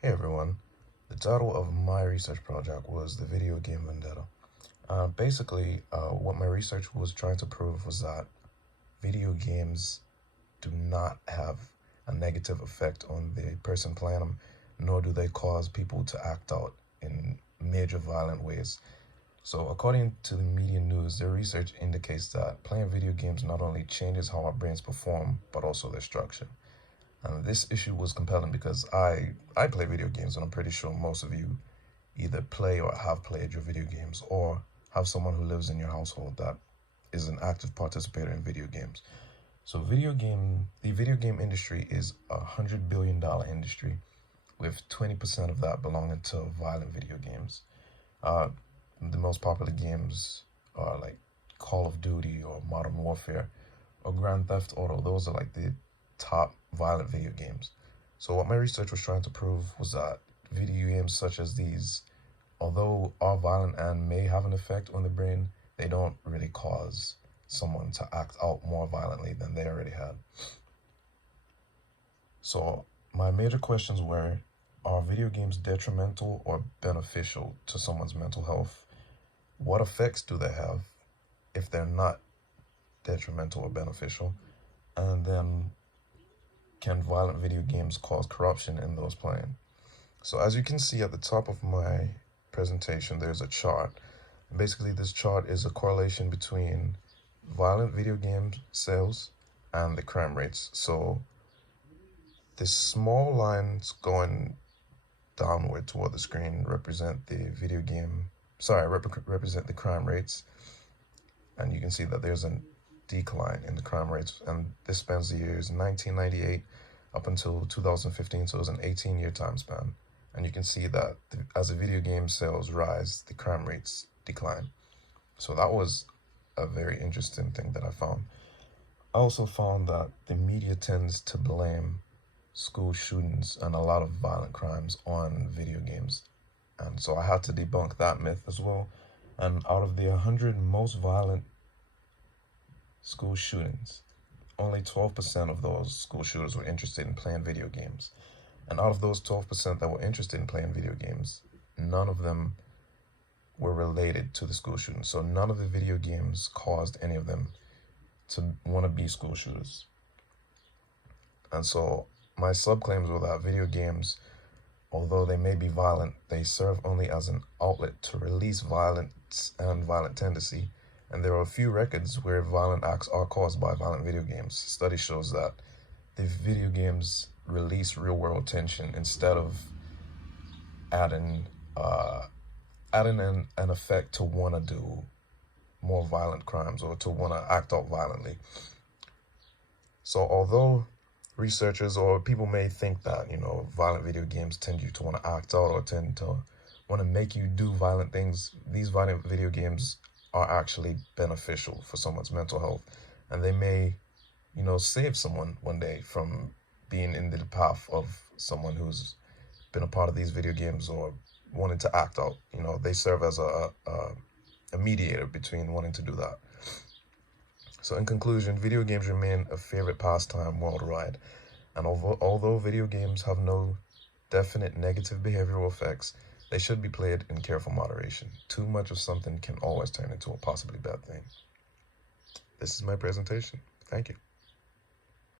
Hey everyone, the title of my research project was the video game Vendetta. What my research was trying to prove was that video games do not have a negative effect on the person playing them, nor do they cause people to act out in major violent ways. So according to the media news, their research indicates that playing video games not only changes how our brains perform, but also their structure. And this issue was compelling because I play video games, and I'm pretty sure most of you either play or have played your video games or have someone who lives in your household that is an active participator in video games. So the video game industry is $100 billion industry, with 20% of that belonging to violent video games. Uh, the most popular games are like Call of Duty or Modern Warfare or Grand Theft Auto. Those are like the top violent video games. So what my research was trying to prove was that video games such as these, although are violent and may have an effect on the brain, they don't really cause someone to act out more violently than they already had. So my major questions were, are video games detrimental or beneficial to someone's mental health? What effects do they have if they're not detrimental or beneficial? And then, can violent video games cause corruption in those playing? So as you can see at the top of my presentation, there's a chart. Basically, this chart is a correlation between violent video game sales and the crime rates. So the small lines going downward toward the screen represent the represent the crime rates. And you can see that there's a decline in the crime rates, and this spans the years 1998 up until 2015, so it was an 18-year time span. And you can see that as the video game sales rise, the crime rates decline. So that was a very interesting thing that I found. I also found that the media tends to blame school shootings and a lot of violent crimes on video games. And so I had to debunk that myth as well. And out of the 100 most violent school shootings, only 12% of those school shooters were interested in playing video games. And out of those 12% that were interested in playing video games, none of them were related to the school shooting. So none of the video games caused any of them to want to be school shooters. And so my subclaims were that video games, although they may be violent, they serve only as an outlet to release violence and violent tendency. And there are a few records where violent acts are caused by violent video games. Study shows that the video games release real-world tension instead of adding an effect to want to do more violent crimes or to want to act out violently. So although researchers or people may think that, violent video games tend you to want to act out or tend to want to make you do violent things, these violent video games are actually beneficial for someone's mental health, and they may, save someone one day from being in the path of someone who's been a part of these video games or wanting to act out. They serve as a mediator between wanting to do that. So in conclusion, video games remain a favorite pastime worldwide, and although video games have no definite negative behavioral effects, they should be played in careful moderation. Too much of something can always turn into a possibly bad thing. This is my presentation. Thank you.